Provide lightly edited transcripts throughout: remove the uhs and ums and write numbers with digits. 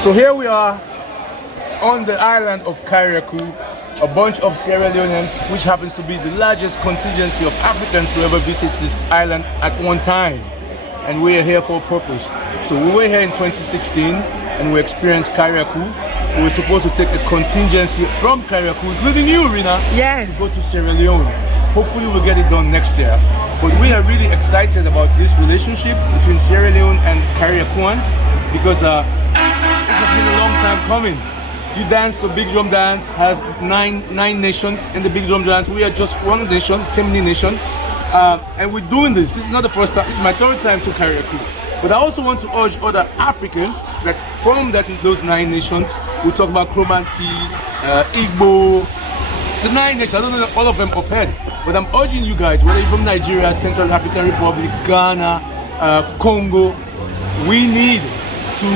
So here we are on the island of Carriacou, a bunch of Sierra Leoneans, which happens to be the largest contingency of Africans to ever visit this island at one time. And we are here for a purpose. So we were here in 2016 and we experienced Carriacou. We were supposed to take a contingency from Carriacou, including you, Rina, yes, to go to Sierra Leone. Hopefully we'll get it done next year. But we are really excited about this relationship between Sierra Leone and Carriacouans because it has been a long time coming. You dance to Big Drum Dance, has nine nations in the Big Drum Dance. We are just one nation, Timni Nation. And we're doing this. This is not the first time, it's my third time to Carriacou. But I also want to urge other Africans that from those 9 nations, we talk about Cromanti, Igbo, the 9 nations, I don't know all of them offhand. But I'm urging you guys, whether you're from Nigeria, Central African Republic, Ghana, Congo, we need to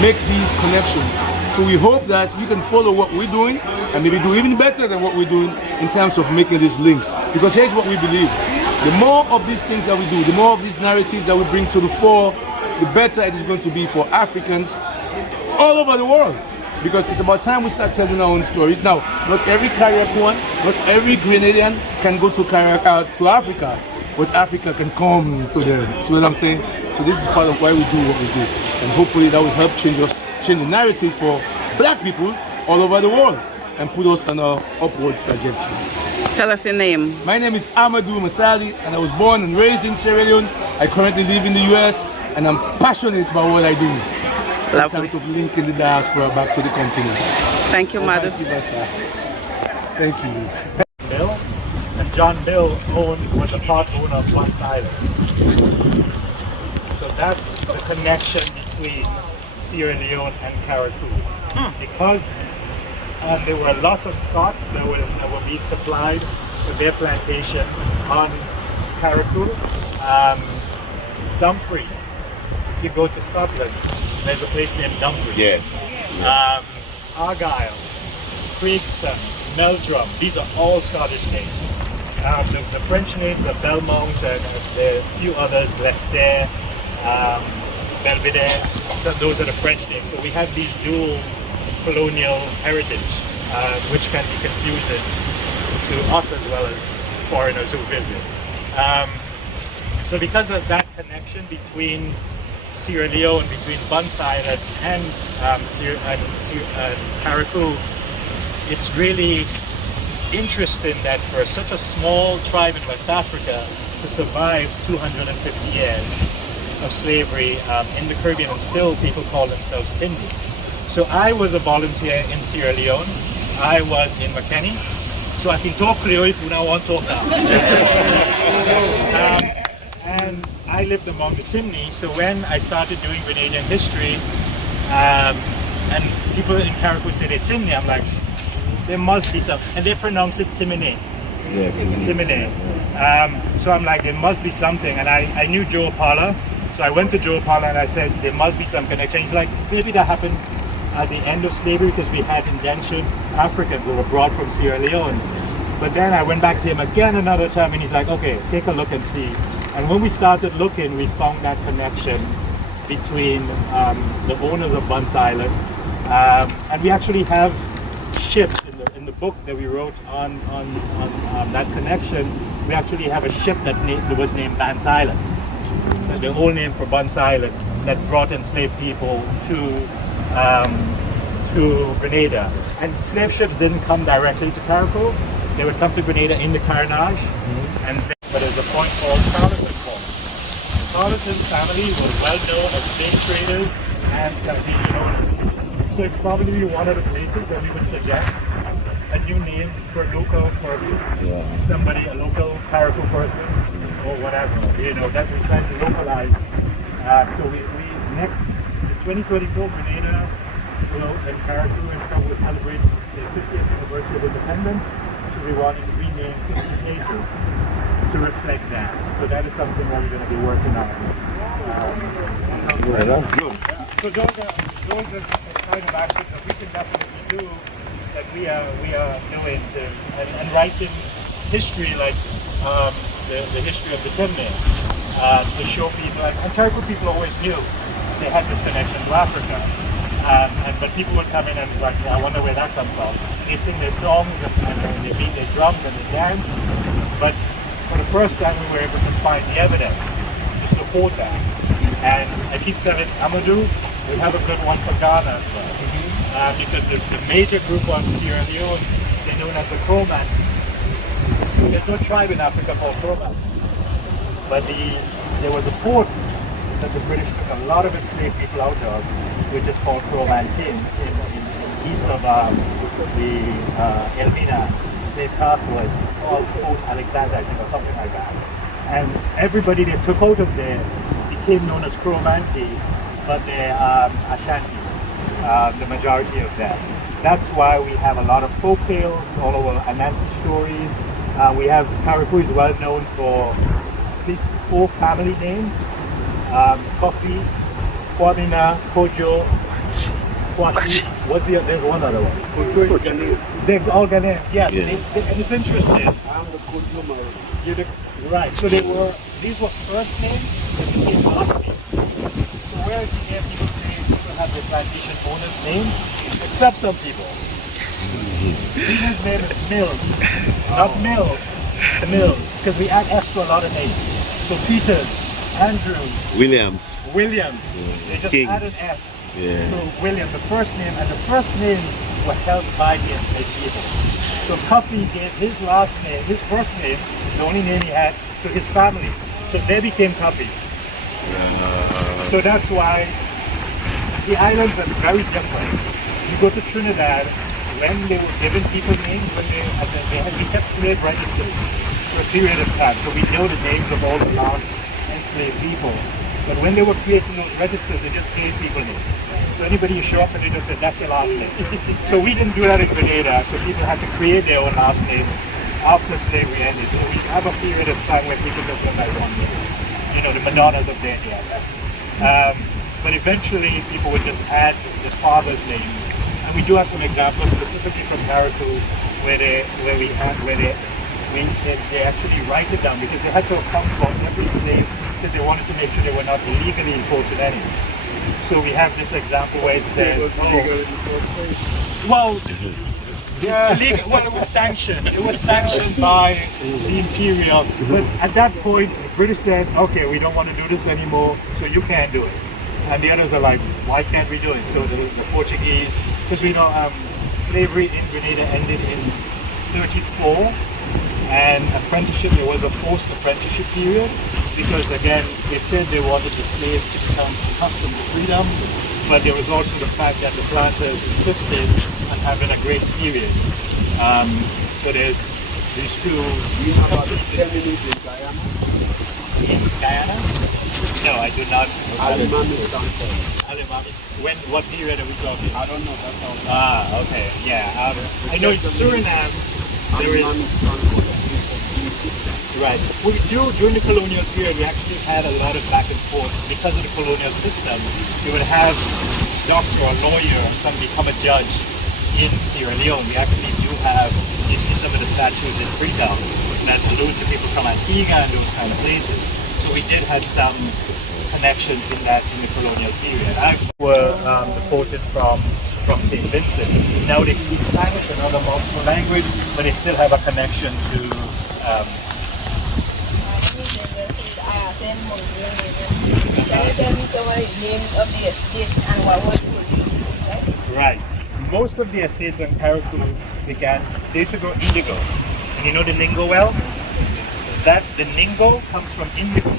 make these connections. So we hope that you can follow what we're doing and maybe do even better than what we're doing in terms of making these links. Because here's what we believe. The more of these things that we do, the more of these narratives that we bring to the fore, the better it is going to be for Africans all over the world. Because it's about time we start telling our own stories. Now, not every Carriacouan, not every Grenadian can go to Africa, but Africa can come to them. See what I'm saying? So this is part of why we do what we do. And hopefully that will help change the narratives for black people all over the world and put us on an upward trajectory. Tell us your name. My name is Amadou Masali and I was born and raised in Sierra Leone. I currently live in the US and I'm passionate about what I do. In terms of linking the diaspora back to the continent. Thank you, Madam. Thank you. Bill and John Bill was a part owner of Once Island. So that's the connection between Sierra Leone and Carriacou. Because there were lots of Scots that were being supplied with their plantations on Carriacou. Dumfries, if you go to Scotland, there's a place named Dumfries. Yeah. Argyll, Craigston, Meldrum, these are all Scottish names. The French names are Belmont and there are a few others, Leicester, Belvedere, so those are the French names. So we have these dual colonial heritage, which can be confusing to us as well as foreigners who visit. So because of that connection between Sierra Leone, between Bunce Island and Carriacou, it's really interesting that for such a small tribe in West Africa to survive 250 years of slavery in the Caribbean, and still people call themselves Tindi. So I was a volunteer in Sierra Leone. I was in McKinney. So I can talk Creole if you now want to talk now. And I lived among the Timni, so when I started doing Grenadian history, and people in Carriacou say they're Timni, I'm like, there must be some, and they pronounce it Timine. Yeah, Timine. So I'm like, there must be something, and I knew Joe Opala, so I went to Joe Opala and I said, there must be some connection. He's like, maybe that happened at the end of slavery because we had indentured Africans that were brought from Sierra Leone. But then I went back to him again another time and he's like, okay, take a look and see. And when we started looking, we found that connection between the owners of Bunce Island. And we actually have ships in the book that we wrote on that connection. We actually have a ship that was named Bunce Island. The old name for Bunce Island that brought enslaved people to Grenada. And slave ships didn't come directly to Carriacou. They would come to Grenada in the carnage. But there's a point called Carleton Point. Carleton's family was well known as slave traders and Caribbean owners. So it's probably one of the places that we would suggest a new name for a local person. Yeah. Somebody, a local Carriacou person, or whatever. You know, that we try to localize. So we next, in 2024, Grenada and Carriacou and stuff will celebrate the 50th anniversary of independence. So we want to rename 50 places to reflect that. So that is something that we're going to be working on. So those are the kind of actions that we can definitely do, that we are doing and writing history like the history of the Timni to show people, and Carriacou people always knew they had this connection to Africa. But people would come in and like, I wonder where that comes from. And they sing their songs and they beat their drums and they dance. But for the first time we were able to find the evidence to support that. And I keep telling Amadou, we have a good one for Ghana as well. Because the major group on Sierra Leone, they're known as the Cro-Man. There's no tribe in Africa called Cro-Man. But there was a port that the British took a lot of enslaved people out of, which is called Cro-Man in east of the Elmina State Castle. It's called Fort Alexander, I think, or something like that. And everybody they took out of there became known as Cro-Manti, but they're Ashanti, the majority of them. That's why we have a lot of folk tales, all our Anansi stories. We have Carriacou is well known for at least 4 family names. Kofi, Kwamina, Kojo, Kwashi. There's one other one. They're all Ghanaian. Yeah. And it's interesting. I'm the Kojo. Right. So these were first names that became last names. So whereas you hear people have their plantation owners' names, except some people. His name is Mills, not Mills. Mills, because we add S to a lot of names. So Peters, Andrews, Williams. They just Kings. add an S. Yeah. So William, the first name, and the first names were held by the enslaved people. So Cuffy gave his last name, his first name, the only name he had, to his family. So they became Cuffy. So that's why the islands are very different. You go to Trinidad, when they were giving people names, we kept slave registers for a period of time, so we know the names of all the last enslaved people. But when they were creating those registers, they just gave people names. So anybody you show up and they just said, that's your last name. So we didn't do that in Grenada, so people had to create their own last names after slavery ended. So we have a period of time where people just went by one name. You know, the Madonnas of their but eventually people would just add the father's name. And we do have some examples specifically from Carriacou where they actually write it down because they had to account for every slave because they wanted to make sure they were not illegally imported anyway. So we have this example where it says, well, it was sanctioned. It was sanctioned by the imperial. But at that point, the British said, okay, we don't want to do this anymore, so you can't do it. And the others are like, why can't we do it? So the Portuguese, because we know slavery in Grenada ended in 34, and apprenticeship, there was a forced apprenticeship period, because again, they said they wanted the slaves to become accustomed to freedom, but there was also the fact that the planters insisted on having a grace period. So there's these two. Do you know about the ceremonies in Guyana? In Guyana? No, I do not. Alimami Sanko. Alimami. What period are we talking? I don't know. That's how. Okay. Yeah. I know in Suriname there is. Right. During the colonial period, we actually had a lot of back and forth because of the colonial system. We would have a doctor or lawyer or somebody become a judge in Sierra Leone. We actually do have. You see some of the statues in Freetown that allude to people from Antigua and those kind of places. So we did have some connections in the colonial period. I were deported from St. Vincent. Now they speak Spanish, another multiple language, but they still have a connection to. Right. Most of the estates on Carriacou they used to grow indigo. And you know the Ningo well? The Ningo comes from indigo.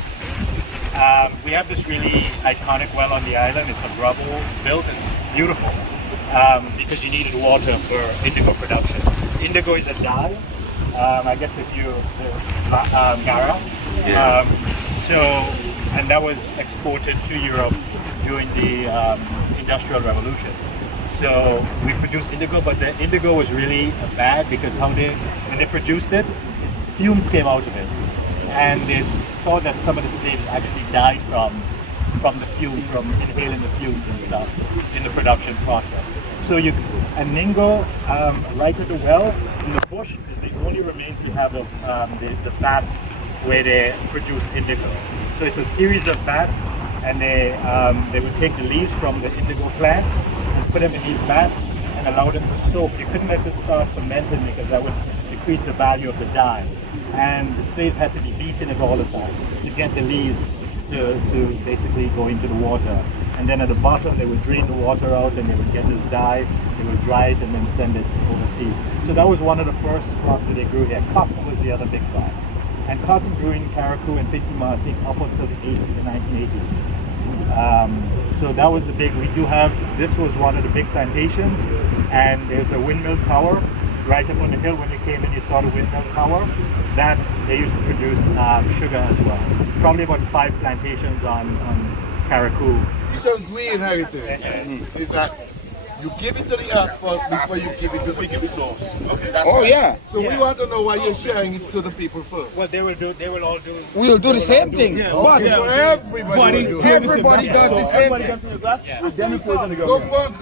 We have this really iconic well on the island. It's a rubble built. It's beautiful because you needed water for indigo production. Indigo is a dye. I guess if you Gara. And that was exported to Europe during the Industrial Revolution. So we produced indigo, but the indigo was really bad because when they produced it, fumes came out of it. And they thought that some of the slaves actually died from the fumes, from inhaling the fumes and stuff in the production process. So Ningo, right at the well, in the bush, is the only remains we have of the vats where they produce indigo. So it's a series of vats, and they would take the leaves from the indigo plant and put them in these vats and allow them to soak. You couldn't let it start fermenting because that would decrease the value of the dye. And the slaves had to be beating it all the time to get the leaves to basically go into the water. And then at the bottom they would drain the water out and they would get this dye, they would dry it and then send it overseas. So that was one of the first crops that they grew here. Cotton was the other big crop. And cotton grew in Carriacou and Pitima, I think, up until the 1980s. So that was the big, we do have, this was one of the big plantations, and there's a windmill tower right up on the hill. When you came in, you saw the windmill tower. That they used to produce sugar as well. Probably about 5 plantations on Carriacou. This sounds we inherited. Is that you give it to the earth first before you give it to us. Okay. Yeah. So we want to know why you're sharing it to the people first. What they will all do. We'll do the same thing. Okay, so everybody will do it. Everybody does the same thing. Go front.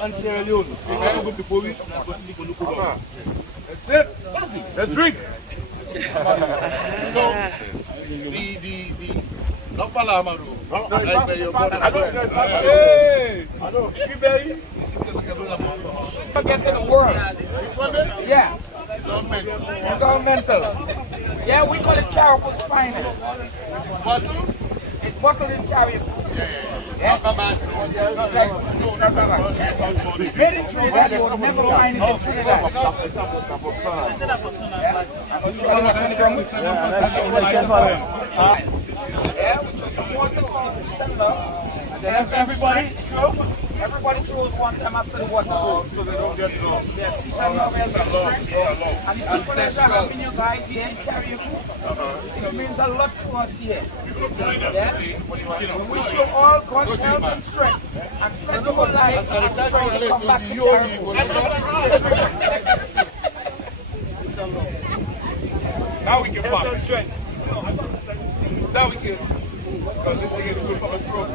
And Sierra Leone. That's it. Let's drink. So the not Falamaro. Like your brother. Hey! Get in the world. This one there? Yeah. Governmental. Governmental. Yeah, we call it Carriacou's finest. Bottle? It's bottled in Carriacou. Not Babas. Made in Trinidad, you will never find it in Trinidad. Everybody throws one time after the water goes. So they don't get drunk. And the people that are having you guys here in Carriacou, it means a lot to us here. Yeah? We wish you all God's health and strength and plentiful life and strength to come back to Carriacou. Now we can pop. Now we can. Because this thing is good for the throat.